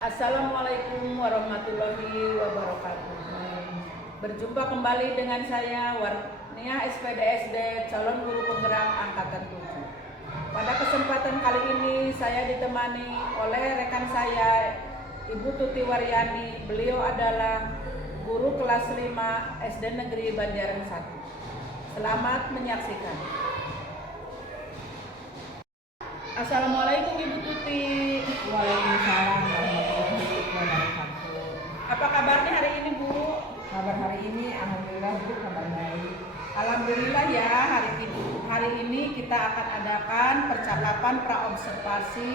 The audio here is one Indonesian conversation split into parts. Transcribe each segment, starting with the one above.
Assalamualaikum warahmatullahi wabarakatuh. Berjumpa kembali dengan saya Warnia SPDSD calon guru penggerak angkatan 7. Pada kesempatan kali ini saya ditemani oleh rekan saya Ibu Tuti Waryani. Beliau adalah guru kelas 5 SD Negeri Banjaran 1. Selamat menyaksikan. Assalamualaikum Ibu Tuti. Waalaikumsalam warahmatullahi wabarakatuh. Apa kabarnya hari ini Bu? Kabar hari ini alhamdulillah Bu, kabar baik. Alhamdulillah ya, hari ini kita akan adakan percakapan praobservasi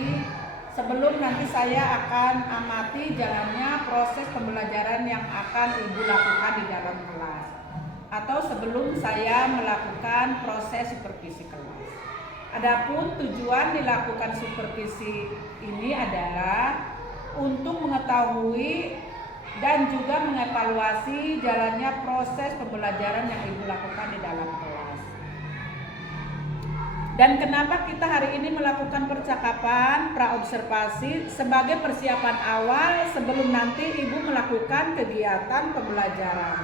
sebelum nanti saya akan amati jalannya proses pembelajaran yang akan Ibu lakukan di dalam kelas, atau sebelum saya melakukan proses supervisi kelas. Adapun tujuan dilakukan supervisi ini adalah untuk mengetahui dan juga mengevaluasi jalannya proses pembelajaran yang Ibu lakukan di dalam kelas. Dan kenapa kita hari ini melakukan percakapan praobservasi sebagai persiapan awal sebelum nanti Ibu melakukan kegiatan pembelajaran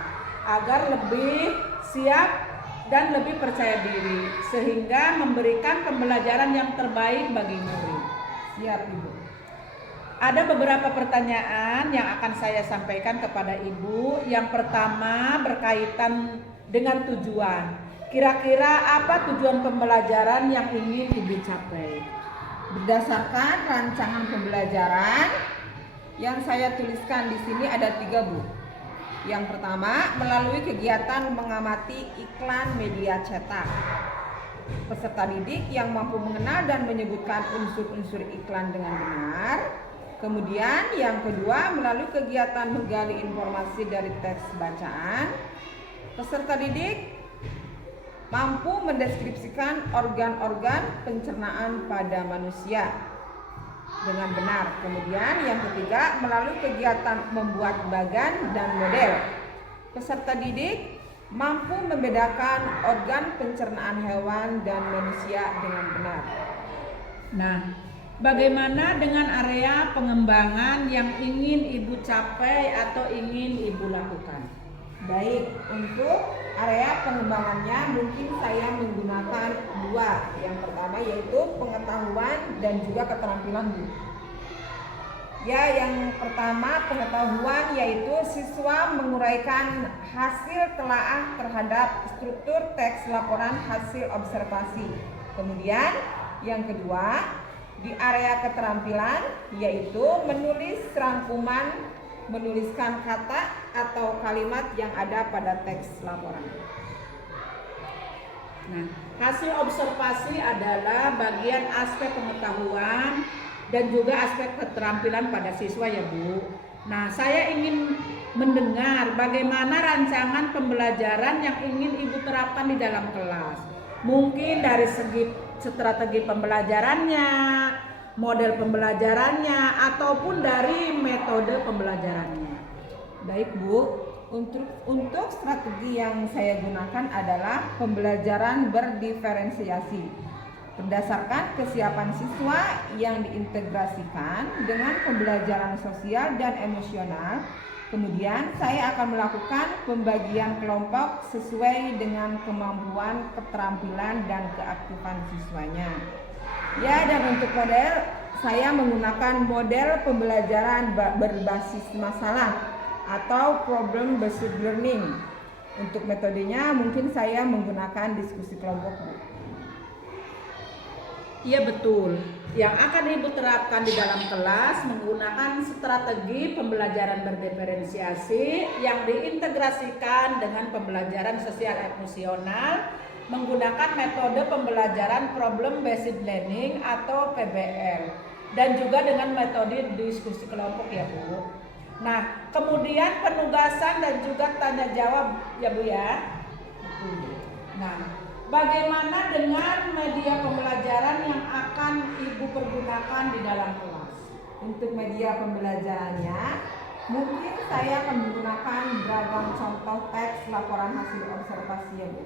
agar lebih siap dan lebih percaya diri sehingga memberikan pembelajaran yang terbaik bagi murid. Siap Ibu. Ada beberapa pertanyaan yang akan saya sampaikan kepada Ibu. Yang pertama berkaitan dengan tujuan. Kira-kira apa tujuan pembelajaran yang ingin Ibu capai? Berdasarkan rancangan pembelajaran yang saya tuliskan di sini ada 3 Bu. Yang pertama, melalui kegiatan mengamati iklan media cetak. Peserta didik yang mampu mengenal dan menyebutkan unsur-unsur iklan dengan benar. Kemudian yang kedua, melalui kegiatan menggali informasi dari teks bacaan. Peserta didik mampu mendeskripsikan organ-organ pencernaan pada manusia dengan benar. Kemudian yang ketiga, melalui kegiatan membuat bagan dan model. Peserta didik mampu membedakan organ pencernaan hewan dan manusia dengan benar. Nah, bagaimana dengan area pengembangan yang ingin Ibu capai atau ingin Ibu lakukan? Baik, untuk area pengembangannya mungkin saya menggunakan 2. Yang pertama yaitu pengetahuan dan juga keterampilan Bu. Ya, yang pertama pengetahuan yaitu siswa menguraikan hasil telaah terhadap struktur teks laporan hasil observasi. Kemudian yang kedua di area keterampilan yaitu menulis rangkuman, menuliskan kata atau kalimat yang ada pada teks laporan. Nah, hasil observasi adalah bagian aspek pengetahuan dan juga aspek keterampilan pada siswa ya Bu. Nah, saya ingin mendengar bagaimana rancangan pembelajaran yang ingin Ibu terapkan di dalam kelas. Mungkin dari segi strategi pembelajarannya, model pembelajarannya, ataupun dari metode pembelajarannya. Baik Bu, untuk strategi yang saya gunakan adalah pembelajaran berdiferensiasi berdasarkan kesiapan siswa yang diintegrasikan dengan pembelajaran sosial dan emosional. Kemudian saya akan melakukan pembagian kelompok sesuai dengan kemampuan, keterampilan, dan keaktifan siswanya. Ya, dan untuk model saya menggunakan model pembelajaran berbasis masalah atau problem based learning. Untuk metodenya mungkin saya menggunakan diskusi kelompok Bu. Iya betul. Yang akan Ibu terapkan di dalam kelas menggunakan strategi pembelajaran berdiferensiasi yang diintegrasikan dengan pembelajaran sosial emosional menggunakan metode pembelajaran problem based learning atau PBL dan juga dengan metode diskusi kelompok ya Bu. Nah, kemudian penugasan dan juga tanya jawab ya Bu ya. Nah, bagaimana dengan media pembelajaran yang akan Ibu pergunakan di dalam kelas? Untuk media pembelajarannya, mungkin saya akan menggunakan beragam contoh teks laporan hasil observasi ya Bu.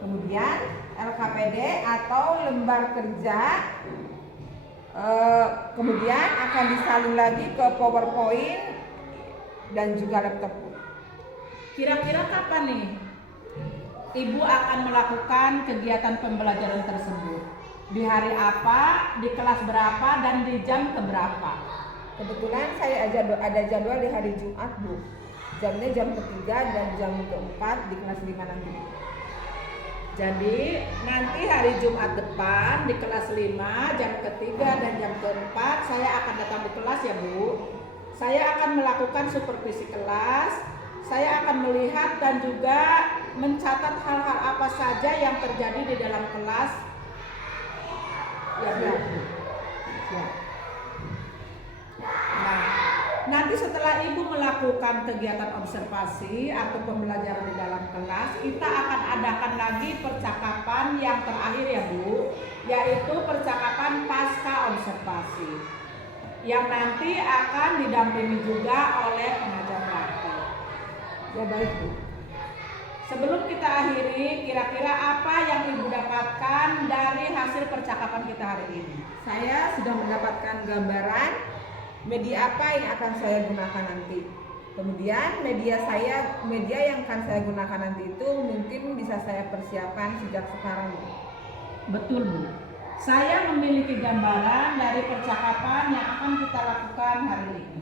Kemudian LKPD atau lembar kerja Kemudian akan disalin lagi ke PowerPoint dan juga laptop. Kira-kira kapan nih Ibu akan melakukan kegiatan pembelajaran tersebut? Di hari apa, di kelas berapa, dan di jam keberapa? Kebetulan saya ada jadwal di hari Jumat, Bu. Jamnya jam ketiga dan jam keempat di kelas 5 nanti. Jadi nanti hari Jumat depan di kelas 5, jam ketiga dan jam keempat saya akan datang di kelas ya Bu. Saya akan melakukan supervisi kelas. Saya akan melihat dan juga mencatat hal-hal apa saja yang terjadi di dalam kelas. Ya, Bu. Ya. Nah, nanti setelah Ibu melakukan kegiatan observasi atau pembelajaran di dalam kelas, kita akan adakan lagi percakapan yang terakhir ya Bu, yaitu percakapan pasca observasi, yang nanti akan didampingi juga oleh pengajar praktik. Ya baik, Bu. Sebelum kita akhiri, kira-kira apa yang Ibu dapatkan dari hasil percakapan kita hari ini? Saya sudah mendapatkan gambaran media apa yang akan saya gunakan nanti. Kemudian media yang akan saya gunakan nanti itu mungkin bisa saya persiapkan sejak sekarang. Betul Bu. Saya memiliki gambaran dari percakapan yang akan kita lakukan hari ini.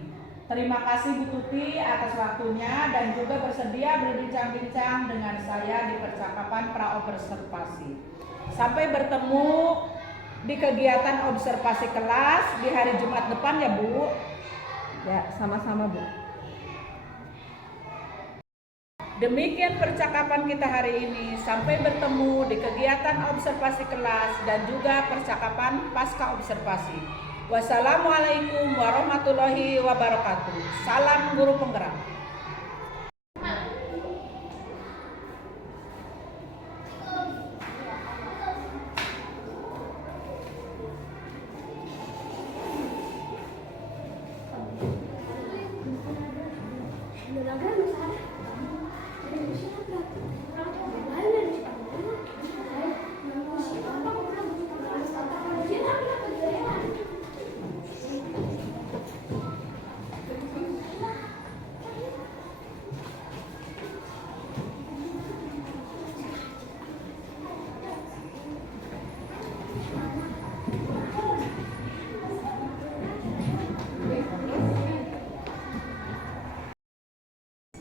Terima kasih Bu Tuti atas waktunya dan juga bersedia berbincang-bincang dengan saya di percakapan pra-observasi. Sampai bertemu di kegiatan observasi kelas di hari Jumat depan ya Bu. Ya, sama-sama Bu. Demikian percakapan kita hari ini. Sampai bertemu di kegiatan observasi kelas dan juga percakapan pasca observasi. Wassalamualaikum warahmatullahi wabarakatuh. Salam guru penggerak.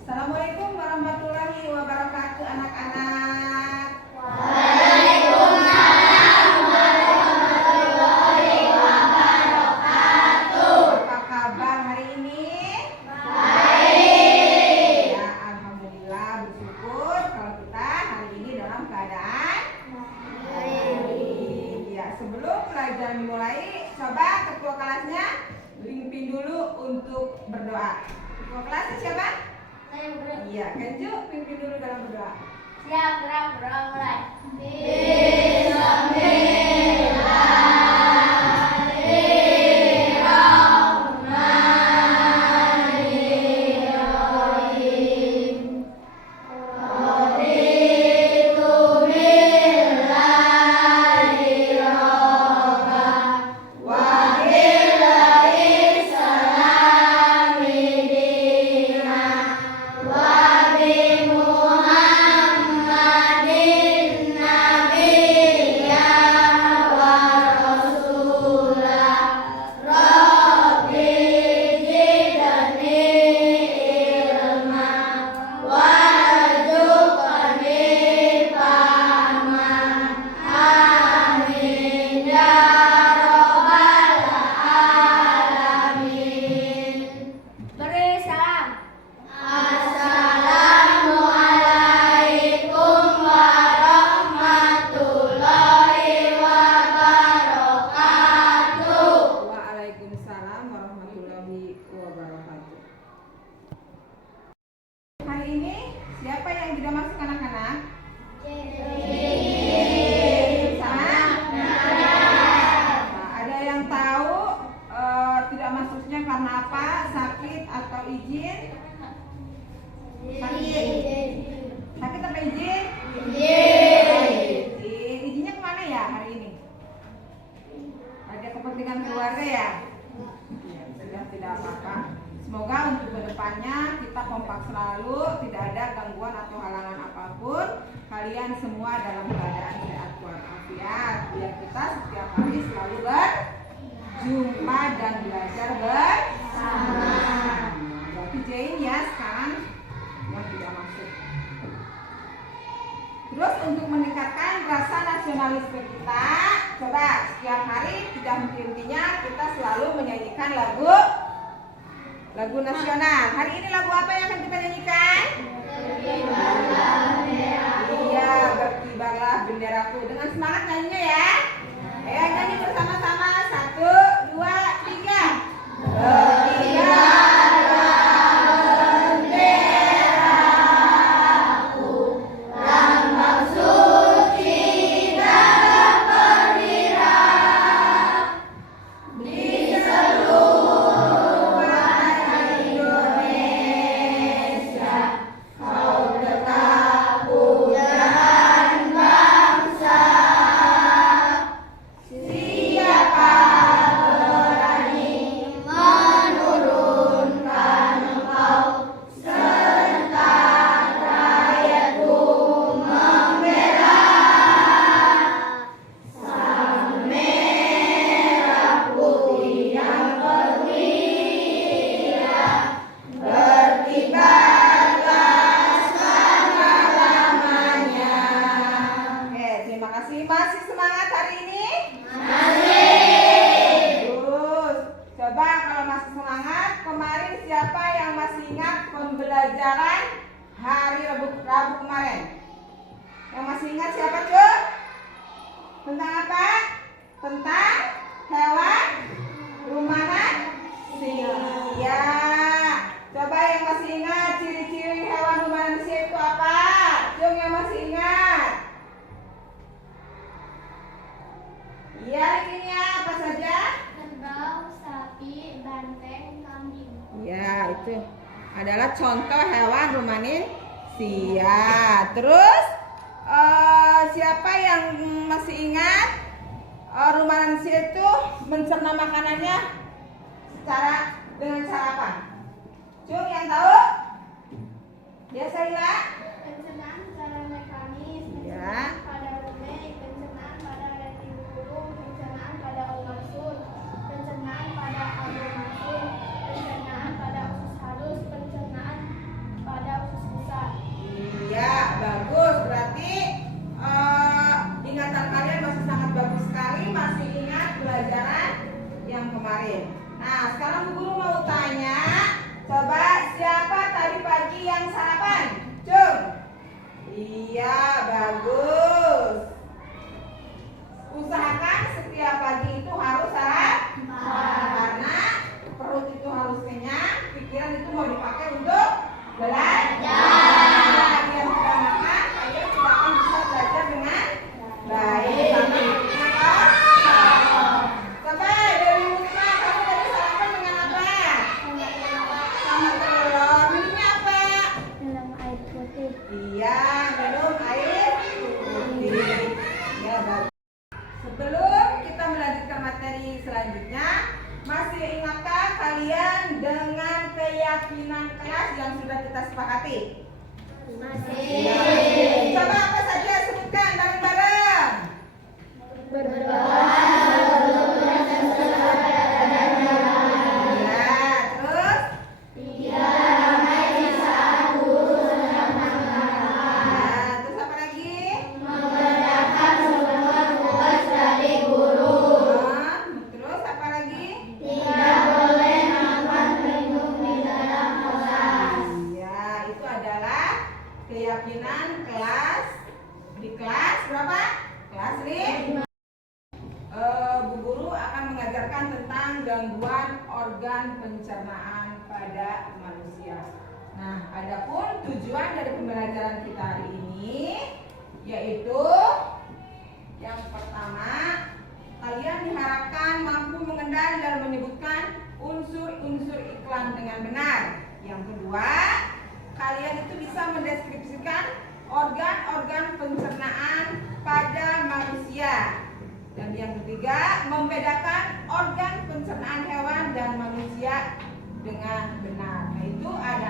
Assalamualaikum warahmatullahi wabarakatuh anak-anak. Apa kabar hari ini? Baik. Ya, alhamdulillah, bersyukur kalau kita hari ini dalam keadaan baik. Ya, sebelum pelajaran dimulai, coba ketua kelasnya pimpin dulu untuk berdoa. Ketua kelasnya siapa? Iya, Kenju pimpin dulu dalam berdoa. Siap, berdoa mulai. Beri salam. Assalamualaikum warahmatullahi wabarakatuh. Waalaikumsalam warahmatullahi wabarakatuh. Hari ini siapa yang tidak masuk anak-anak? Sama? Nah, ada yang tahu tidak masuknya karena apa? Sakit atau izin? Sakit. Sakit apa izin? Izin. Izinnya kemana ya hari ini? Ada kepentingan keluarga. caranya kita kompak selalu, tidak ada gangguan atau halangan apapun. Kalian semua dalam keadaan sehat walafiat. Biar kita setiap hari selalu berjumpa dan belajar bersama. Berarti Jain ya sekarang yang tidak masuk. Terus untuk meningkatkan rasa nasionalisme kita, coba setiap hari tidak henti-hentinya kita selalu menyanyikan lagu nasional. Hari ini lagu apa yang akan kita nyanyikan? Iya, berkibarlah benderaku. Dengan semangat nyanyinya ya. Ayo nyanyi bersama-sama. 1, 2, 3. Berkibarlah benderaku, lambang suci dan perwira di seluruh tanah Indonesia. Kau tetap pujaan bangsa. Siapa berani menurunkan engkau, serta rakyatku membela. Sang merah putih yang perwira, berkibarlah selama-lamanya. Oke, terima kasih. Masih semangat hari ini? Terus, coba kalau masih semangat, kemarin siapa yang masih ingat pembelajaran hari Rabu kemarin? Yang masih ingat siapa cuy? Tentang apa? Tentang hewan rumahan sia. Coba yang masih ingat ciri-ciri hewan rumahan sia itu apa? Cung yang masih ingat? Iya, ini apa saja? Kerbau, sapi, banteng, kambing. Ya, itu adalah contoh hewan rumanesia. Terus siapa yang masih ingat rumanesia itu mencerna makanannya dengan cara apa? Cung yang tahu? Biasa ya? Pencernaan secara mekanis, Ya. pencernaan pada rumeh, pencernaan pada reti burung, pencernaan pada omasun, pencernaan pada agromasun, pencernaan pada usus halus, pencernaan pada usus besar. Iya, bagus. Berarti ingatan kalian masih sangat bagus sekali, masih ingat pelajaran yang kemarin. Nah, sekarang Bu Guru mau tanya, coba siapa tadi pagi yang sarapan? Cung. Iya, bagus. Usahakan setiap pagi itu harus sarapan, karena perut itu harus kenyang, pikiran itu mau dipakai untuk belajar. Yang sudah makan, kalian tidak akan bisa belajar dengan baik. Coba dari Musma, kamu tadi sarapan dengan apa? Sama telur. Minumnya apa? Minum air putih. Iya, minum air putih. Ya, bagus. Sebelum kita melanjutkan materi selanjutnya, masih ingatkah kalian dengan keyakinan kelas yang sudah kita sepakati? Masih. Coba apa saja sebutkan bareng-bareng. Ya, terus? Ya, terus apa lagi? Terus apa lagi? Ya, itu adalah keyakinan kelas di kelas berapa? Kelas 5. Bu Guru akan mengajarkan tentang gangguan organ pencernaan pada manusia. Nah, adapun tujuan dari pembelajaran kita hari ini yaitu yang pertama, kalian diharapkan mampu mengenali dan menyebutkan unsur-unsur iklan dengan benar. Yang kedua, kalian itu bisa mendeskripsikan organ-organ pencernaan pada manusia. Dan yang ketiga, membedakan organ pencernaan hewan dan manusia dengan benar. Nah, itu ada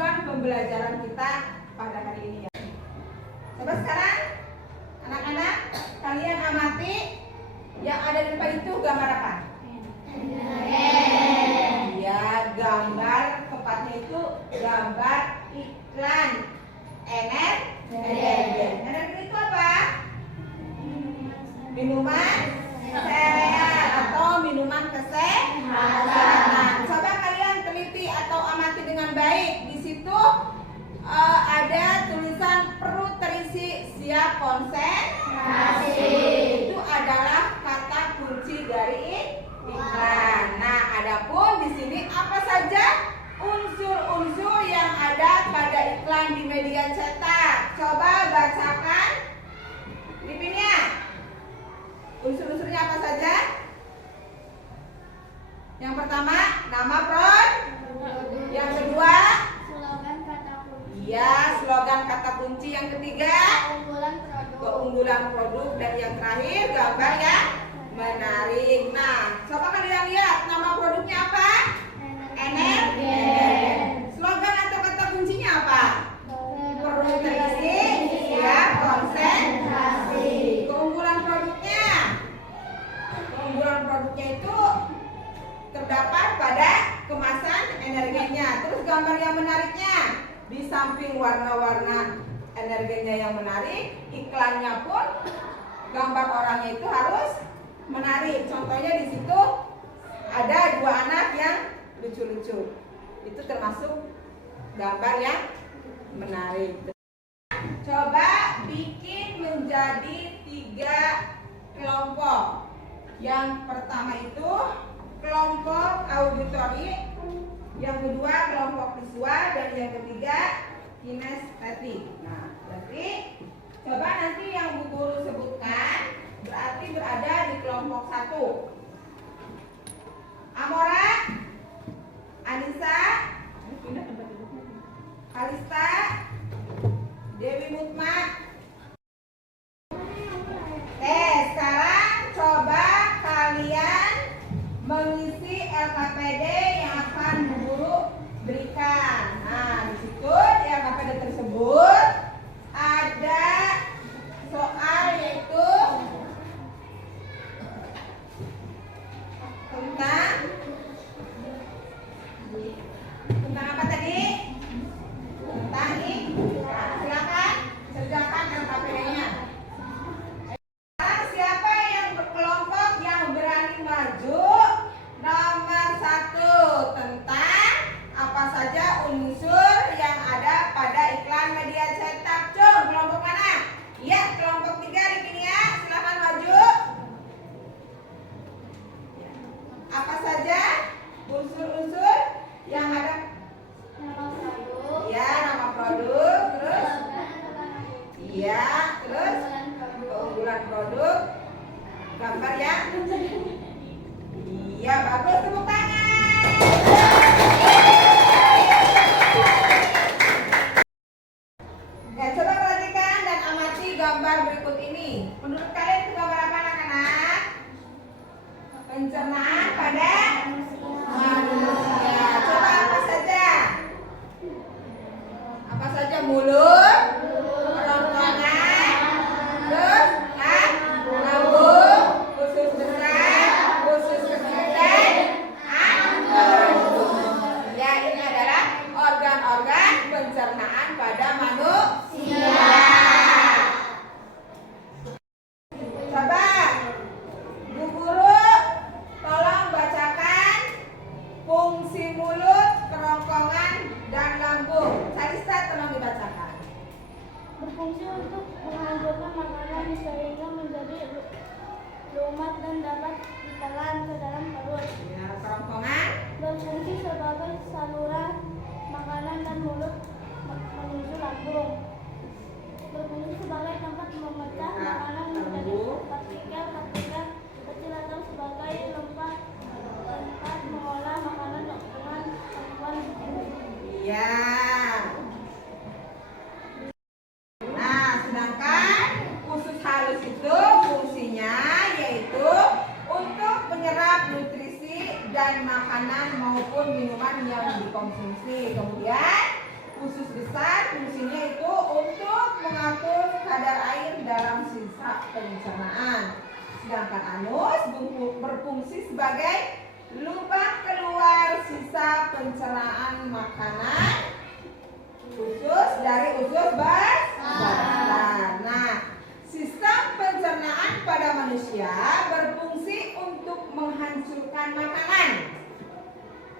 tujuan pembelajaran kita pada hari ini ya. Coba sekarang anak-anak kalian amati yang ada di depan itu gambar apa? Ya, gambar tepatnya itu gambar iklan energen. Energen itu apa? Minuman sereal atau minuman kesehatan. Coba kalian teliti atau amati dengan baik. Di situ ada tulisan perlu terisi siap konsentrasi. Itu adalah kata kunci dari iklan. Nah, adapun di sini apa saja unsur-unsur yang ada pada iklan di media cetak? Coba bacakan lipinnya. Unsur-unsurnya apa saja? Yang pertama, nama produk. Yang kedua, Slogan kata kunci. iya, slogan kata kunci. Yang ketiga, Keunggulan produk. keunggulan produk. Dan yang terakhir, gambar yang menarik. Nah, coba kalian lihat nama produknya apa? Energen. Slogan atau kata kuncinya apa? Perlu terisi siap konsentrasi. Keunggulan produknya, keunggulan produknya itu terdapat pada kemasan energennya. Terus gambar yang menariknya, di samping warna-warna energennya yang menarik, iklannya pun gambar orangnya itu harus menarik. Contohnya di situ ada dua anak yang lucu-lucu. Itu termasuk gambar yang menarik. Coba bikin menjadi 3 kelompok. Yang pertama itu kelompok auditori, yang kedua kelompok visual, dan yang ketiga kinestetik. Nah, berarti coba nanti yang Bu Guru sebutkan berarti berada di kelompok 1. Amora, Anissa, Kalista, Dewi Mutma. Sekarang coba kalian mengisi LKPD yang akan Bu Guru berikan. Nah, di situ di LKPD tersebut ada soal yaitu tentang apa tadi? Tentang iklan. Silakan kerjakan LKPD-nya. Siapa yang berkelompok yang berani maju? Nomor 1, tentang apa saja unsur yang ada pada iklan media cetak. Cung, kelompok mana? Iya, kelompok 3 di sini ya. Silakan maju. Apa saja unsur-unsur yang ada? Nama produk. Ya, nama produk. Terus? Iya, terus? Keunggulan produk. Gambar ya? Iya, bagus, tepuk tangan. Ya, coba perhatikan dan amati gambar berikut ini. Menurut kalian itu gambar apa, anak-anak? Pencernaan pada manusia. Coba apa saja? Apa saja? Mulut, kerongkongan, terus lambung, usus besar, usus kecil, dan anus. Ya, ini adalah organ-organ pencernaan pada manusia. Coba Bu Guru tolong bacakan fungsi mulut, kerongkongan, dan lambung. Salista tolong dibacakan. Berfungsi untuk menghancurkan makanan sehingga menjadi lumat dan dapat ditelan ke dalam perut. Ya, kerongkongan. Berfungsi sebagai saluran makanan dan mulut menuju lambung. Berfungsi sebagai tempat memecah makanan menjadi partikel-partikel kecil atau sebagai tempat mengolah makanan dengan kemampuan Iya. Nah, sedangkan usus halus itu fungsinya yaitu untuk menyerap nutrisi dan makanan maupun minuman yang dikonsumsi. Kemudian khusus besar fungsinya itu untuk mengatur kadar air dalam sisa pencernaan. Sedangkan anus berfungsi sebagai lubang keluar sisa pencernaan makanan khusus dari usus besar. Nah, sistem pencernaan pada manusia berfungsi untuk menghancurkan makanan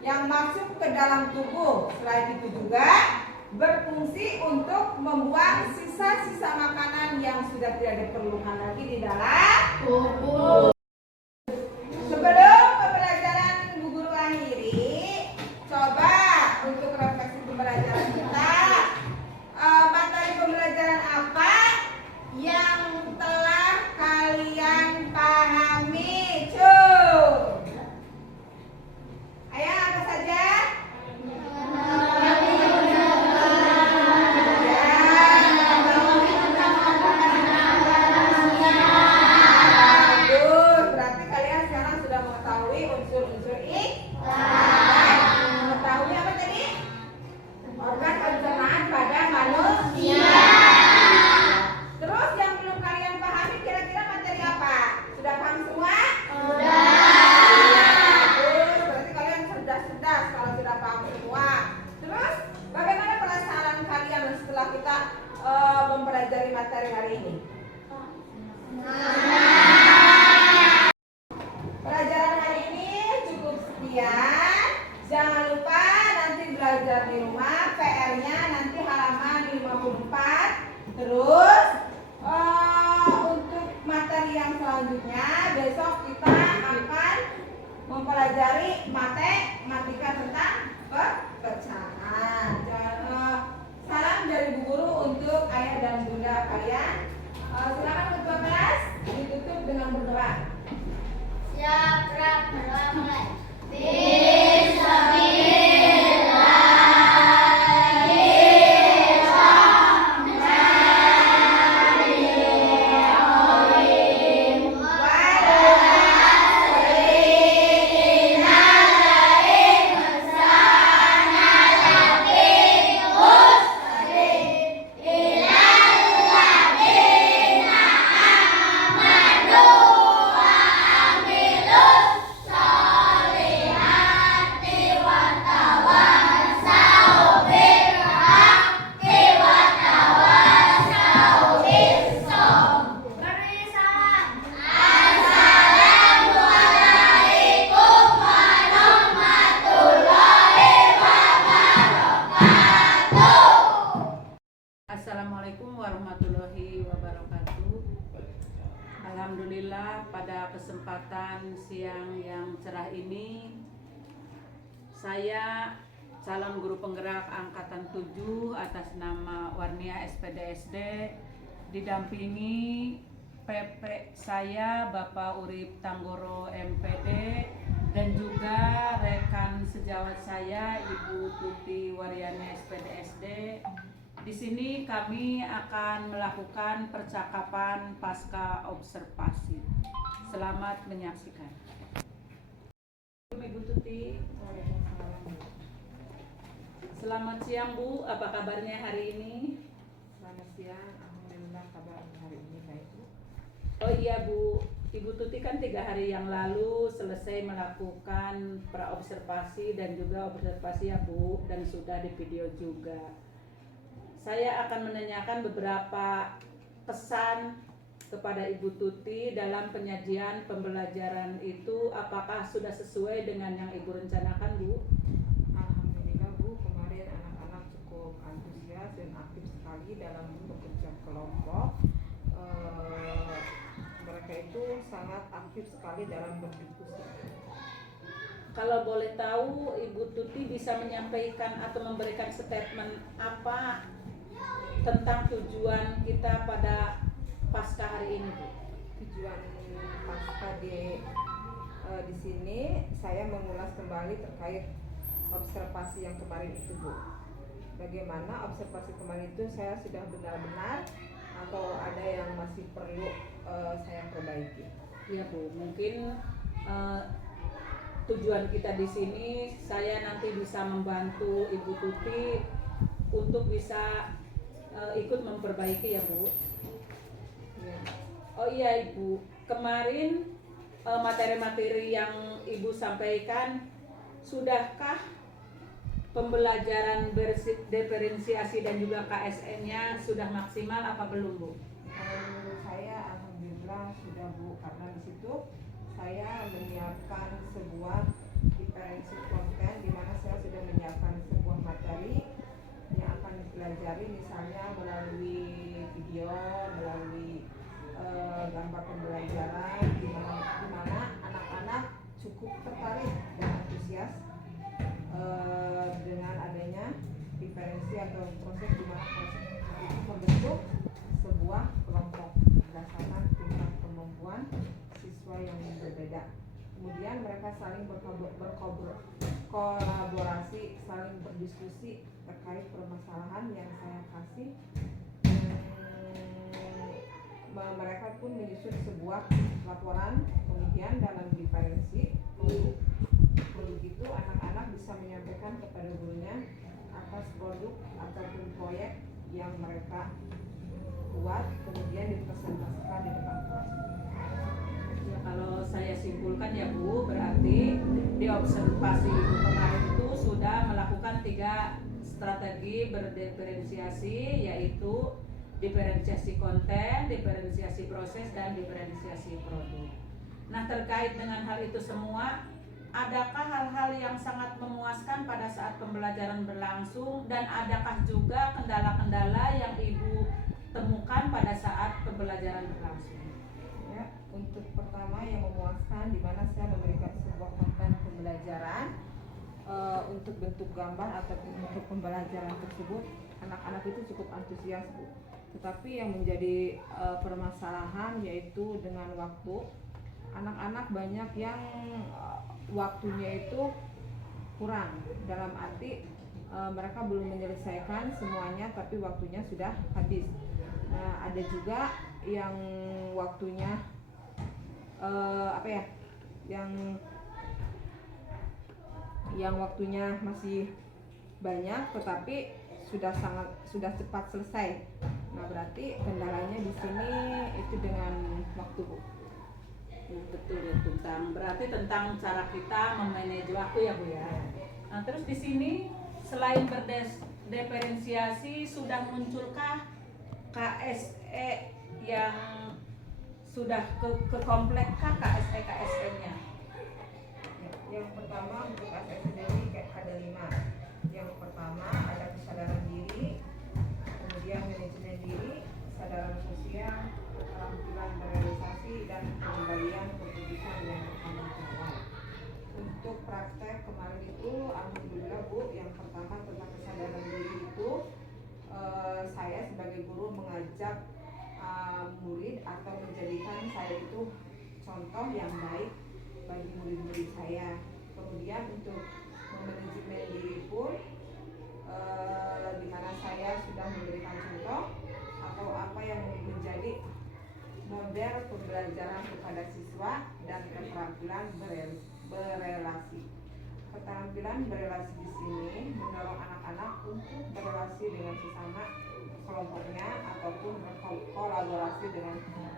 yang masuk ke dalam tubuh. Selain itu juga berfungsi untuk membuang sisa-sisa makanan yang sudah tidak diperlukan lagi di dalam tubuh. Sebelum pembelajaran Bu Guru akhiri, coba untuk refleksi pembelajaran kita, materi pembelajaran apa yang telah kalian pahami? Ayo, apa saja? Bagus, berarti kalian sekarang sudah mengetahui unsur-unsur mengetahui apa tadi? Organ pencernaan pada manusia. Terus yang belum kalian pahami kira-kira materi apa? Sudah paham semua? Sudah. Bagus, berarti kalian cerdas-cerdas kalau sudah paham semua. Terus bagaimana perasaan kalian setelah kita mempelajari materi hari ini? Pelajaran hari ini cukup sekian. Jangan lupa nanti belajar di rumah, PR-nya nanti halaman 54. Terus untuk materi yang selanjutnya besok kita akan mempelajari matematika tentang pecahan. Salam dari Bu Guru untuk ayah dan bunda kalian. Silakan ketua kelas ditutup dengan berdoa. Siap, gerak, berdoa mulai. Assalamualaikum warahmatullahi wabarakatuh. Alhamdulillah pada kesempatan siang yang cerah ini saya calon guru penggerak angkatan 7 atas nama Warnia SPDSD didampingi PP saya Bapak Urip Tanggoro MPD dan juga rekan sejawat saya Ibu Tuti Waryani SPDSD. Di sini kami akan melakukan percakapan pasca observasi. Selamat menyaksikan. Ibu Tuti. Selamat siang Bu, apa kabarnya hari ini? Selamat siang, alhamdulillah kabar hari ini baik Bu. Oh iya Bu, Ibu Tuti kan 3 hari yang lalu selesai melakukan praobservasi dan juga observasi ya Bu, dan sudah di video juga. Saya akan menanyakan beberapa pesan kepada Ibu Tuti dalam penyajian pembelajaran itu, apakah sudah sesuai dengan yang Ibu rencanakan Bu? Alhamdulillah Bu, kemarin anak-anak cukup antusias dan aktif sekali dalam bekerja kelompok. Mereka itu sangat aktif sekali dalam berdiskusi. Kalau boleh tahu, Ibu Tuti bisa menyampaikan atau memberikan statement apa tentang tujuan kita pada pasca hari ini, Bu? Tujuan pasca di sini saya mengulas kembali terkait observasi yang kemarin itu Bu. Bagaimana observasi kemarin itu saya sudah benar-benar atau ada yang masih perlu saya perbaiki? Ya Bu, mungkin tujuan kita di sini saya nanti bisa membantu Ibu Tuti untuk bisa ikut memperbaiki ya Bu. Ya. Oh iya Ibu, kemarin materi-materi yang Ibu sampaikan, sudahkah pembelajaran berdiferensiasi dan juga KSN-nya sudah maksimal apa belum Bu? Kalau menurut saya alhamdulillah sudah Bu, karena di situ saya menyiapkan sebuah diferensi konten di mana saya sudah menyiapkan sebuah materi yang akan dipelajari, misalnya melalui video, melalui gambar pembelajaran, di mana anak-anak cukup tertarik dan antusias dengan adanya diferensi atau proses di mana proses itu membentuk sebuah kelompok berdasarkan tingkat kemampuan siswa yang berbeda. Kemudian mereka saling berkolaborasi, saling berdiskusi terkait permasalahan yang saya kasih. Mereka pun menyusun sebuah laporan. Kemudian dalam diferensi produk itu anak-anak bisa menyampaikan kepada gurunya atas produk ataupun proyek yang mereka buat, kemudian dipresentasikan di depan kelas. Ya, kalau saya simpulkan ya Bu, berarti di observasi Ibu kemarin itu sudah melakukan 3 strategi berdiferensiasi, yaitu diferensiasi konten, diferensiasi proses, dan diferensiasi produk. Nah, terkait dengan hal itu semua, adakah hal-hal yang sangat memuaskan pada saat pembelajaran berlangsung, dan adakah juga kendala-kendala yang Ibu temukan pada saat pembelajaran berlangsung? Ya, untuk pertama yang memuaskan di mana saya memberikan sebuah konten pembelajaran untuk bentuk gambar atau untuk pembelajaran tersebut, anak-anak itu cukup antusias Bu. Tetapi yang menjadi permasalahan yaitu dengan waktu. Anak-anak banyak yang waktunya itu kurang, dalam arti mereka belum menyelesaikan semuanya tapi waktunya sudah habis. Nah, ada juga yang waktunya yang waktunya masih banyak tetapi sudah cepat selesai. Nah, berarti kendalanya di sini itu dengan waktu Bu. Betul ya, berarti tentang cara kita memanage waktu ya Bu ya. Nah, terus di sini selain berdiferensiasi, sudah munculkah KSE yang sudah ke komplekkah KSE-KSN-nya? Yang pertama untuk KSE sendiri ada 5. Yang pertama ada kesadaran diri, kemudian manajemen diri, kesadaran sosial, keterampilan berealisasi, dan pengendalian keputusan yang bertanggung jawab. Untuk praktek kemarin itu alhamdulillah Bu, yang pertama tentang kesadaran diri itu saya sebagai guru mengajak murid atau menjadikan saya itu contoh yang baik bagi murid-murid saya. Kemudian untuk manajemen diri pun di mana saya sudah memberikan contoh atau apa yang menjadi model pembelajaran kepada siswa dan keterampilan berelasi. Keterampilan berelasi di sini mendorong anak-anak untuk berelasi dengan sesama kelompoknya ataupun berkolaborasi dengan sesama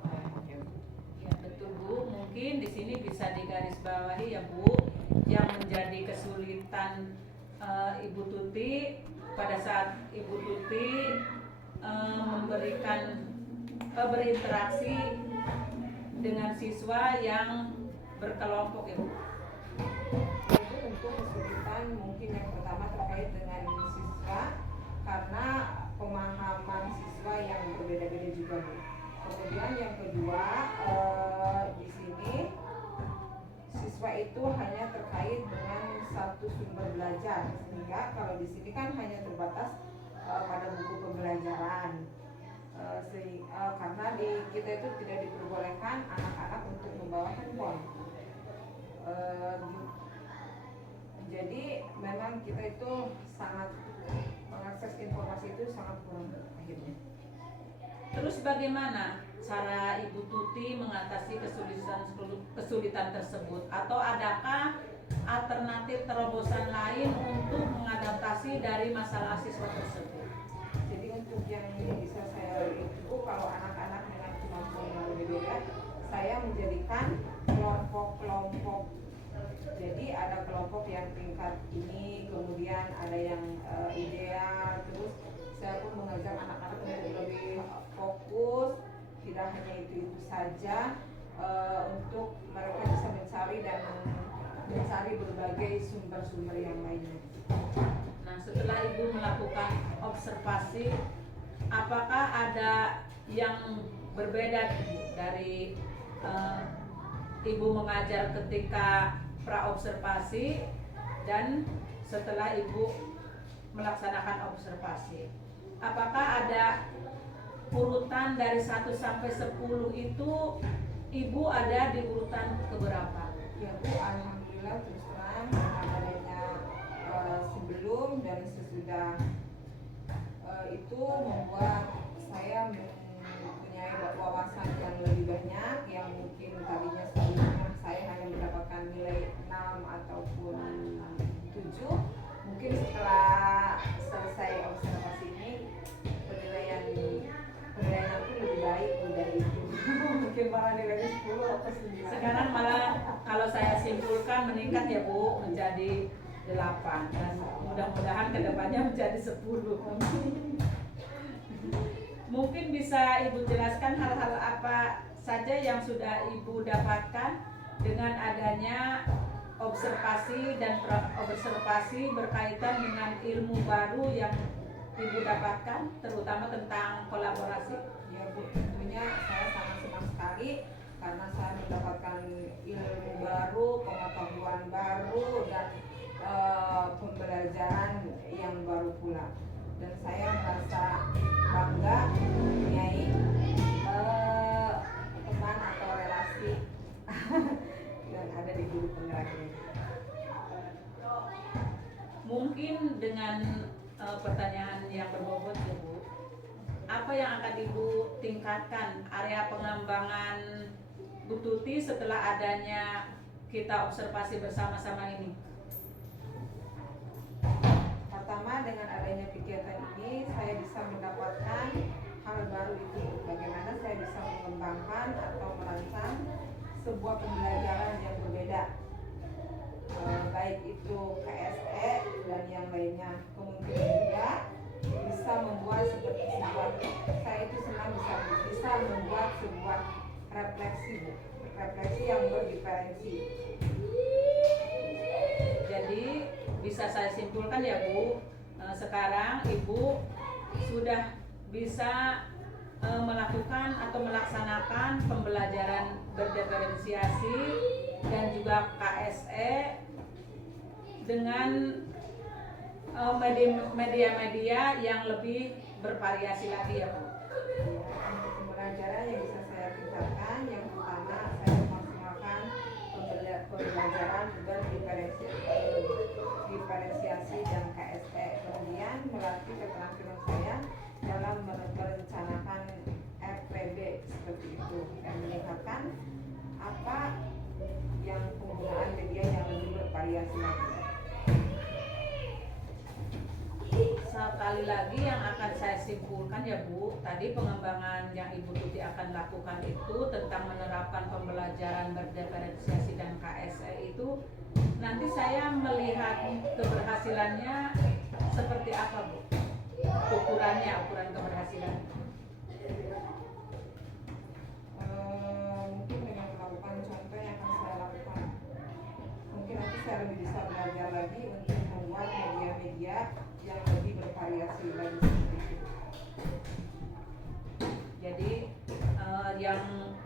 kelompoknya. Ya betul Bu, mungkin di sini bisa digarisbawahi ya Bu, yang menjadi kesulitan Ibu Tuti pada saat Ibu Tuti berinteraksi dengan siswa yang berkelompok ya Bu. Itu tentu kesulitan mungkin yang pertama terkait dengan siswa karena pemahaman siswa yang berbeda-beda juga Bu. Kemudian yang kedua di sini siswa itu hanya terkait dengan satu sumber belajar, sehingga kalau di sini kan hanya terbatas pada buku pembelajaran. Karena kita itu tidak diperbolehkan anak-anak untuk membawa handphone. Jadi memang kita itu sangat mengakses informasi itu sangat kurang akhirnya. Terus bagaimana cara Ibu Tuti mengatasi kesulitan tersebut? Atau adakah alternatif terobosan lain untuk mengadaptasi dari masalah siswa tersebut. Jadi untuk yang bisa saya itu kalau anak-anak dengan kemampuan yang berbeda, saya menjadikan kelompok-kelompok. Jadi ada kelompok yang tingkat ini, kemudian ada yang ideal, terus saya pun mengajar anak-anak untuk lebih fokus, tidak hanya itu saja, untuk mereka bisa mencari berbagai sumber-sumber yang lainnya. Nah, setelah Ibu melakukan observasi, apakah ada yang berbeda dari Ibu mengajar ketika praobservasi dan setelah Ibu melaksanakan observasi? Apakah ada urutan dari 1 sampai 10 itu Ibu ada di urutan keberapa? Ya Bu, alhamdulillah terus terang adanya sebelum dan sesudah itu membuat saya mempunyai wawasan yang lebih banyak, yang mungkin tadinya sebelumnya saya hanya mendapatkan nilai 6 ataupun 7. Mungkin setelah selesai observasi ini penilaian aku lebih baik dari itu. Mungkin malah nilainya 10 atau 9. Sekarang malah kalau saya simpulkan meningkat ya Bu, menjadi 8 dan mudah-mudahan kedepannya menjadi 10. Mungkin bisa Ibu jelaskan hal-hal apa saja yang sudah Ibu dapatkan dengan adanya observasi dan observasi berkaitan dengan ilmu baru yang Ibu dapatkan, terutama tentang kolaborasi. Ya Bu, tentunya saya sangat senang sekali karena saya mendapatkan ilmu baru, pengetahuan baru, dan pembelajaran yang baru pula. Dan saya merasa bangga mempunyai teman atau relasi yang ada di guru penggerak ini. Mungkin dengan pertanyaan yang berbobot ya Bu, apa yang akan Ibu tingkatkan area pengembangan Bu Tuti setelah adanya kita observasi bersama-sama ini? Pertama, dengan adanya kegiatan ini saya bisa mendapatkan hal baru itu, bagaimana saya bisa mengembangkan atau merancang sebuah pembelajaran yang berbeda, baik itu KSE dan yang lainnya. Kemungkinan juga bisa membuat saya itu senang bisa membuat sebuah refleksi yang berdiferensi. Jadi bisa saya simpulkan ya Bu, sekarang Ibu sudah bisa melakukan atau melaksanakan pembelajaran berdiferensiasi dan juga KSE dengan media-media yang lebih bervariasi lagi ya Bu. Untuk pembelajaran yang bisa saya tingkatkan, yang pertama saya memaksimalkan pembelajaran berdiferensiasi dan KSE, kemudian melatih keterampilan saya dalam merencanakan RPB seperti itu, dan meningkatkan apa yang penggunaan media yang lebih bervariasi lagi. Sekali lagi yang akan saya simpulkan ya Bu, tadi pengembangan yang Ibu Tuti akan lakukan itu tentang menerapkan pembelajaran berdiferensiasi dan KSE itu, nanti saya melihat keberhasilannya seperti apa Bu? Ukuran keberhasilan. Mungkin dengan melakukan contoh yang akan saya lakukan, mungkin nanti saya lebih bisa belajar lagi untuk membuat media-media yang lebih bervariasi lagi seperti itu. Jadi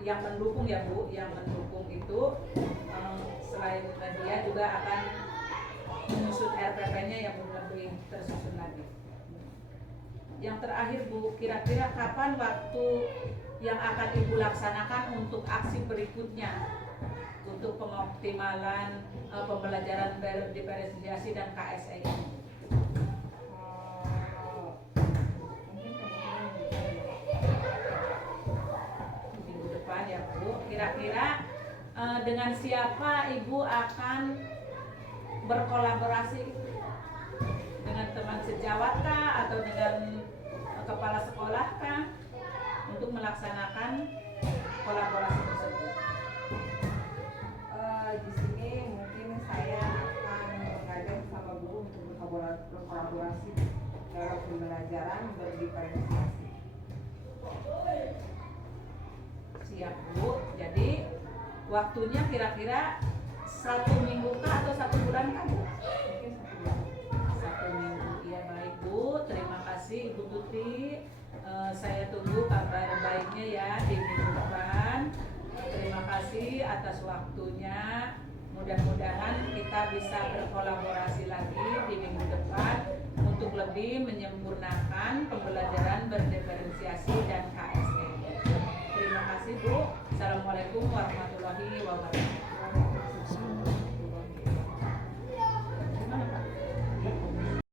yang mendukung ya Bu, yang mendukung itu selain media juga akan menyusun RPP-nya yang lebih tersusun lagi. Yang terakhir Bu, kira-kira kapan waktu yang akan Ibu laksanakan untuk aksi berikutnya untuk pengoptimalan pembelajaran berdiferensiasi dan KSE ini? Minggu depan ya Bu. Kira-kira dengan siapa Ibu akan berkolaborasi dengan teman sejawat kah atau dengan kepala sekolah kah untuk melaksanakan kolaborasi tersebut? Di sini mungkin saya akan mengajak sama guru untuk berkolaborasi dalam pembelajaran berdiferensiasi. Siap Bu. Jadi waktunya kira-kira 1 minggu kah atau 1 bulan kah Bu? Mungkin 1 bulan. 1 minggu. Iya baik Bu. Terima kasih Ibu Tuti. Saya tunggu kabar baiknya ya di minggu depan. Terima kasih atas waktunya. Mudah-mudahan kita bisa berkolaborasi lagi di minggu depan untuk lebih menyempurnakan pembelajaran berdiferensiasi dan KSN. Terima kasih Bu. Assalamualaikum warahmatullahi wabarakatuh.